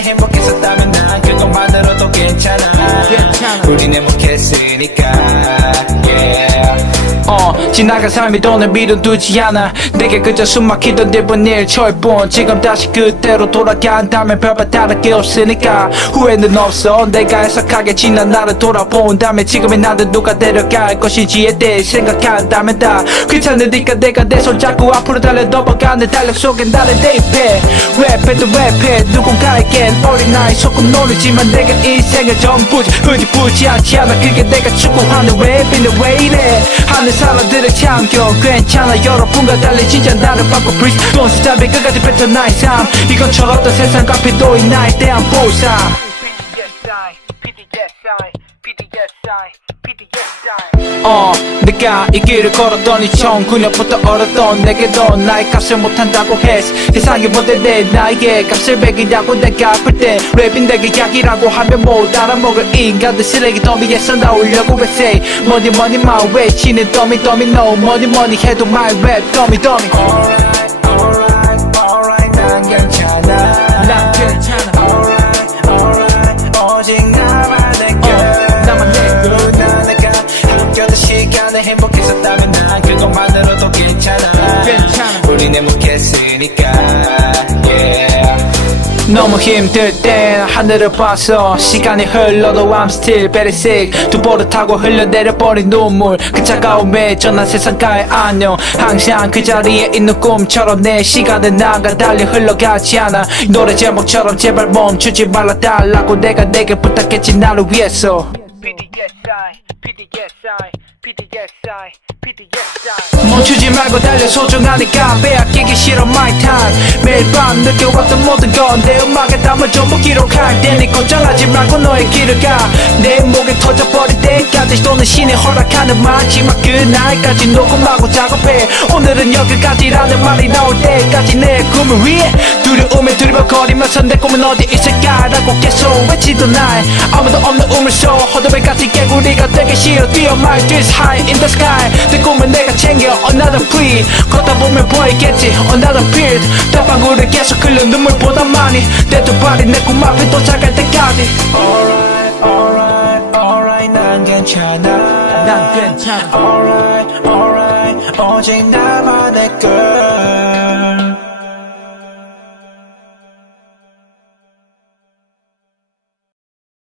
행복했었다면 난 그동안으로도 괜찮아. 우린 행복했으니까 yeah. 어. 어 지나간 삶이 돈을 미뤄두지 않아. 내게 그저 숨막히던 1분 1초일 지금 다시 그때로 돌아간다면 별반 다를 게 없으니까. 후회는 없어. 내가 해석하게 지난 나를 돌아본다면 지금의 나를 누가 데려갈 것인지에 대해 생각한다면 다 귀찮으니까 내가 내 손 잡고 앞으로 달려 넘어가는 달력 속에 나를 대입해. 랩해도 랩해. 누군가에겐 어린아이 소금 노리지만 내겐 인생의 전부지. 흐지부지 않지 않아. 그게 내가 추구하는 랩인데 왜 이래? 하는 사람 들을 참겨 괜찮아. 여러분과 달리 진짜 나를 바꿔 breeze Don't stop it. 끝까지 뱉어 나의 삶. 이건 철없던 세상 카페도 이 나에 대한 보상 어 내가 이 길을 걸었더니 19년부터 얼었던 내게도 나의 값을 못한다고 했어 세상이 뭔데 내 나에게 값을 매기냐고 내가 아플 때 랩인 내게 약이라고 하면 못 알아먹을 인간들 쓰레기 더미에서 나오려고 왜 say money money my way 치는 더미 더미 no money money 해도 my rap 더미 더미 우린 행복했으니까. Yeah. 너무 힘들 땐 하늘을 봤어 시간이 흘러도 I'm still very sick. 두 버릇하고 흘러내려버린 눈물. 그 차가움에 전한 세상가의 안녕. 항상 그 자리에 있는 꿈처럼 내 시간은 나가 달리 흘러가지 않아. 이 노래 제목처럼 제발 멈추지 말아달라고 내가 내게 부탁했지 나를 위해서. PDSI 멈추지 말고 달려 소중하니까 빼앗기기 싫어 my time. 매일 밤 느껴왔던 모든 건 내 음악에 담아 전부 기록할 테니 걱정하지 말고 너의 길을 가내 목에 터져버릴 때까지 또는 신이 허락하는 마지막 그날까지 녹음하고 작업해. 오늘은 여기까지라는 말이 나올 때까지 내 꿈을 위해 두려움에 두리번거리면서 내 꿈은 어디 있을까라고 계속 외치던 날 아무도 없는 우물 속 허드렛같이 개구리가 되기 싫어. 뛰어 my dreams high in the sky. 내 꿈은 내가 챙겨. Another free. 걷다 보면 보이겠지. Another field. 땀방울을 계속 흘려. 눈물보다 많이. 내 두 발이 내 꿈 앞에 도착할 때까지. Alright, alright, alright, 난 괜찮아. 난 괜찮아. Alright, alright, 오직 나만의 girl.